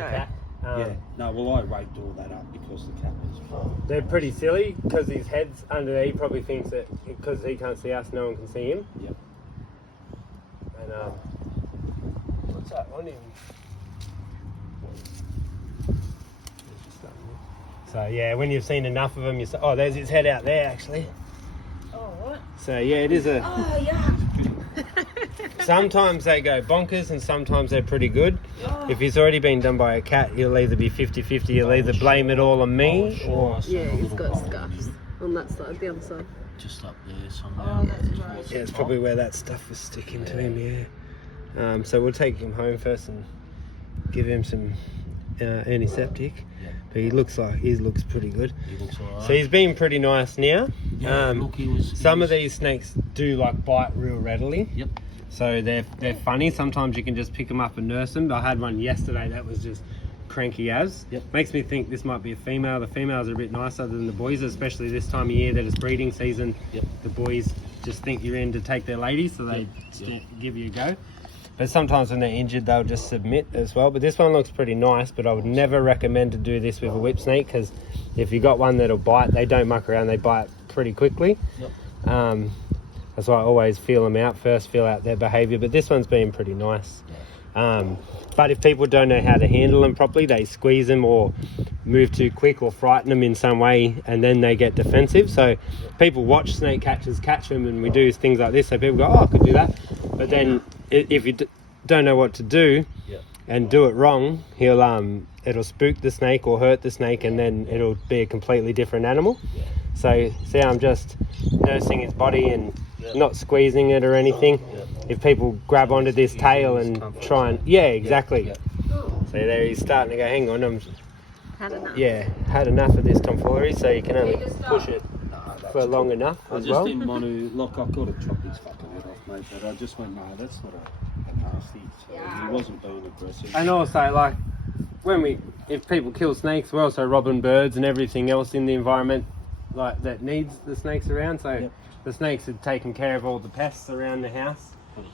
Cat. Yeah, no, well, I raked all that up because the cat was. They're pretty silly because his head's under. He probably thinks that because he can't see us, no one can see him. Yep. And what's that on him? So yeah, when you've seen enough of them, you say, "Oh, there's his head out there, actually." Oh, what? So yeah, it is a. Oh, yeah. Sometimes they go bonkers and sometimes they're pretty good. Oh. If he's already been done by a cat, he'll either be 50-50, he'll either blame it all on me or... Yeah, he's got scuffs on that side, the other side. Just up there somewhere. Oh, that's right. Yeah, it's probably where that stuff is sticking to him, yeah. So we'll take him home first and give him some antiseptic. Yeah. But he looks pretty good. He looks alright. So he's been pretty nice now. Yeah, look, Some of these snakes do like bite real readily. Yep. So they're funny. Sometimes you can just pick them up and nurse them. I had one yesterday that was just cranky as. Yep. Makes me think this might be a female. The females are a bit nicer than the boys, especially this time of year that it's breeding season. Yep. The boys just think you're in to take their ladies, so they give you a go. But sometimes when they're injured, they'll just submit as well. But this one looks pretty nice, but I would never recommend to do this with a whip snake because if you got one that'll bite, they don't muck around, they bite pretty quickly. Yep. That's why I always feel them out first, feel out their behaviour. But this one's been pretty nice. But if people don't know how to handle them properly, they squeeze them or move too quick or frighten them in some way, and then they get defensive. So people watch snake catchers catch them, and we do things like this. So people go, "Oh, I could do that," but then if you don't know what to do and do it wrong, it'll spook the snake or hurt the snake, and then it'll be a completely different animal. So see, I'm just nursing his body and not squeezing it or anything. If people grab onto this tail and try and exactly. So there he's starting to go, hang on, Had enough. had enough of this tomfoolery, so you can only push it for long enough I as just well. didn't want to, like, I could have chopped his fucking head off, mate, but I just went, no, that's not a nasty. So he wasn't being aggressive. And also, like, if people kill snakes, we're also robbing birds and everything else in the environment, like, that needs the snakes around. So the snakes are taking care of all the pests around the house.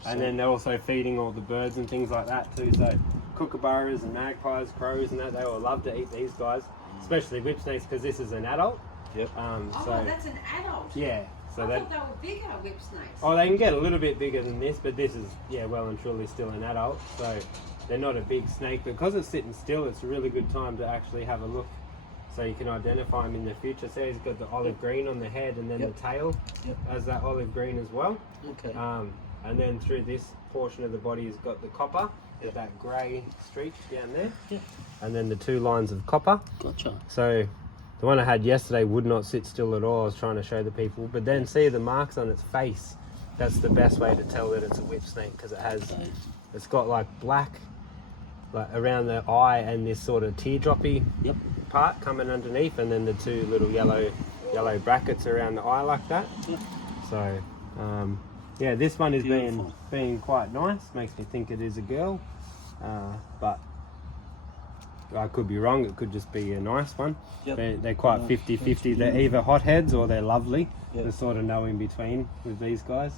And then they're also feeding all the birds and things like that too. So kookaburras and magpies, crows and that, they all love to eat these guys, especially whip snakes because this is an adult. Yep. Oh, that's an adult. Yeah. So I that. thought they were bigger whip snakes. Oh, they can get a little bit bigger than this, but this is well and truly still an adult. So they're not a big snake, but because it's sitting still, it's a really good time to actually have a look, so you can identify him in the future. So he's got the olive green on the head, and then the tail has that olive green as well. Okay. And then through this portion of the body has got the copper, with that grey streak down there. Yep. And then the 2 lines of copper. Gotcha. So the one I had yesterday would not sit still at all. I was trying to show the people. But then see the marks on its face. That's the best way to tell that it's a whip snake because it's got like black like around the eye and this sort of teardroppy part coming underneath, and then the 2 little yellow brackets around the eye like that. Yep. So this one is being quite nice. Makes me think it is a girl, but I could be wrong. It could just be a nice one. Yep. They're quite 50-50. They're either hotheads or they're lovely. There's sort of no in between with these guys.